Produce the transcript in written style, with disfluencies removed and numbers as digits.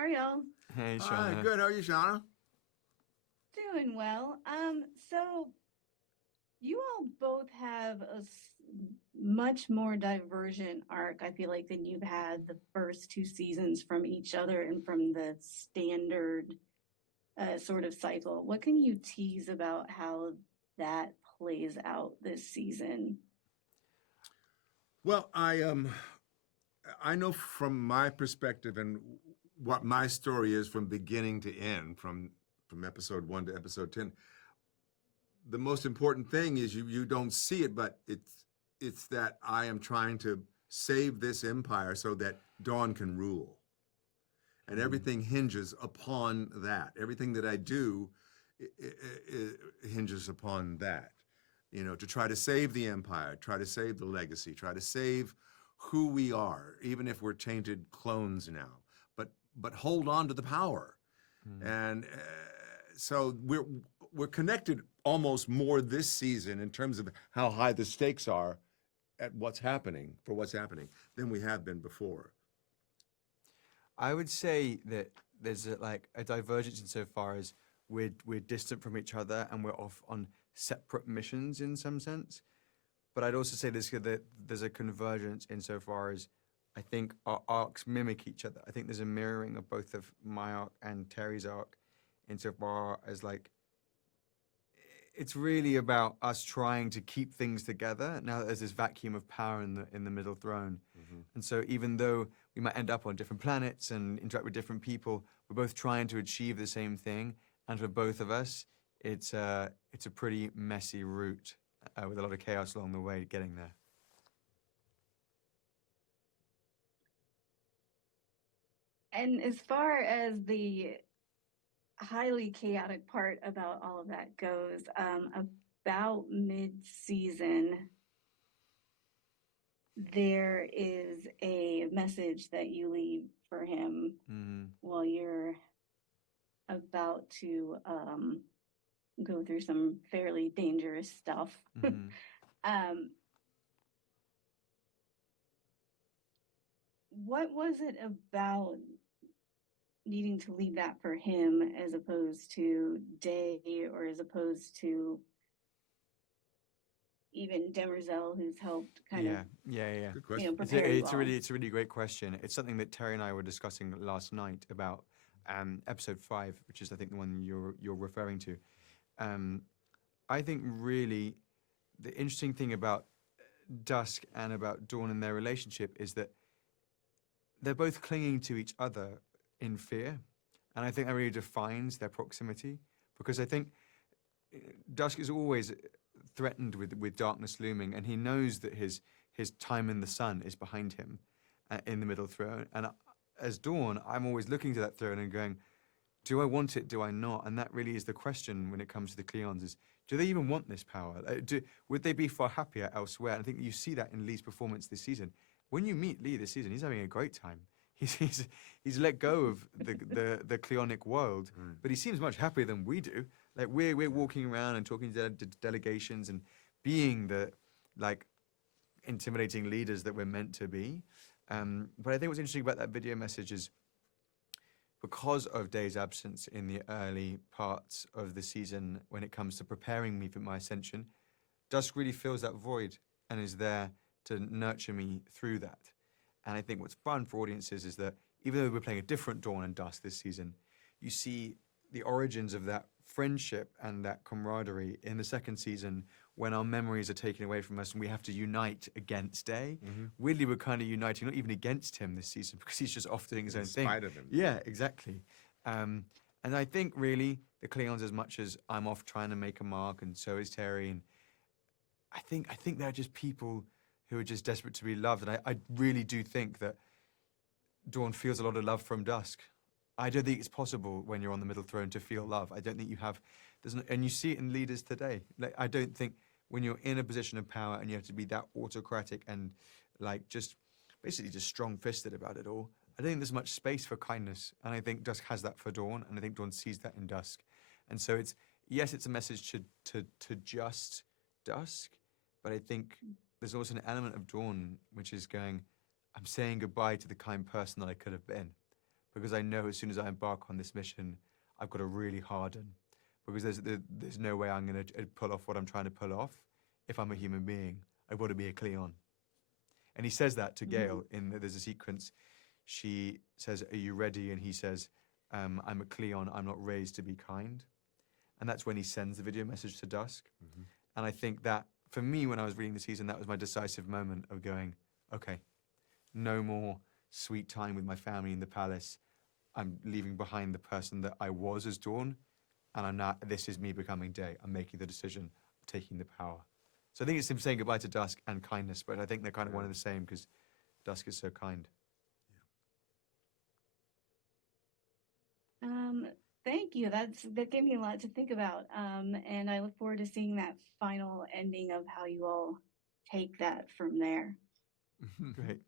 are y'all? Hey, Hi, Shauna. good. How are you, Shauna? Doing well. So you all both have much more divergent arc, I feel like, than you've had the first two seasons from each other and from the standard sort of cycle. What can you tease about how that plays out this season? Well, I know from my perspective and what my story is from beginning to end, from episode 1 to episode 10. The most important thing is you don't see it, but it's that I am trying to save this empire so that Dawn can rule. And everything hinges upon that. Everything that I do hinges upon that. You know, to try to save the empire, try to save the legacy, try to save who we are, even if we're tainted clones now. But hold on to the power. And so we're connected almost more this season in terms of how high the stakes are at what's happening than we have been before. I would say that there's a divergence insofar as we're distant from each other and we're off on separate missions in some sense. But I'd also say there's a convergence insofar as I think our arcs mimic each other. I think there's a mirroring of both of my arc and Terry's arc insofar as it's really about us trying to keep things together now that there's this vacuum of power in the middle throne. And so even though we might end up on different planets and interact with different people, we're both trying to achieve the same thing. And for both of us, it's a pretty messy route with a lot of chaos along the way getting there. And as far as the highly chaotic part about all of that goes, about mid-season, there is a message that you leave for him while you're about to go through some fairly dangerous stuff. What was it about needing to leave that for him as opposed to Day or as opposed to even Demerzel, who's helped kind of Good question. prepare you all? It's a really great question. It's something that Terry and I were discussing last night about episode 5, which is I think the one you're referring to. I think really the interesting thing about Dusk and about Dawn and their relationship is that they're both clinging to each other in fear, and I think that really defines their proximity, because I think Dusk is always threatened with darkness looming, and he knows that his time in the sun is behind him in the middle throne. And as Dawn, I'm always looking to that throne and going, do I want it, do I not? And that really is the question when it comes to the Cleons, is do they even want this power? Would they be far happier elsewhere? And I think you see that in Lee's performance this season. When you meet Lee this season, he's having a great time. He's let go of the Cleonic world, but he seems much happier than we do. Like we're walking around and talking to delegations and being the intimidating leaders that we're meant to be. But I think what's interesting about that video message is because of Day's absence in the early parts of the season, when it comes to preparing me for my ascension, Dusk really fills that void and is there to nurture me through that. And I think what's fun for audiences is that even though we're playing a different Dawn and Dusk this season, you see the origins of that friendship and that camaraderie in the second season when our memories are taken away from us and we have to unite against Day. Weirdly, we're kind of uniting, not even against him this season, because he's just off doing his own thing. In spite of him. Yeah, exactly. And I think really the Cleons, as much as I'm off trying to make a mark, and so is Terry, and I think they're just people who are just desperate to be loved. And I really do think that Dawn feels a lot of love from Dusk. I don't think it's possible when you're on the middle throne to feel love. I don't think you have, and you see it in leaders today. Like, I don't think when you're in a position of power and you have to be that autocratic and just basically just strong-fisted about it all, I don't think there's much space for kindness. And I think Dusk has that for Dawn, and I think Dawn sees that in Dusk. And so it's a message to just Dusk, but I think there's also an element of Dawn which is going, I'm saying goodbye to the kind person that I could have been. because I know as soon as I embark on this mission, I've got to really harden, because there's no way I'm going to pull off what I'm trying to pull off if I'm a human being. I've got to be a Cleon. And he says that to Gail. There's a sequence. She says, "Are you ready?" And he says, "I'm a Cleon. I'm not raised to be kind." And that's when he sends the video message to Dusk. Mhm. And I think that, for me, when I was reading the season, that was my decisive moment of going, okay, no more sweet time with my family in the palace. I'm leaving behind the person that I was as Dawn, and I'm not. This is me becoming Day. I'm making the decision of taking the power. So I think it's him saying goodbye to Dusk and kindness, but I think they're kind of one and the same, because Dusk is so kind. Thank you. That gave me a lot to think about. And I look forward to seeing that final ending of how you all take that from there. Great.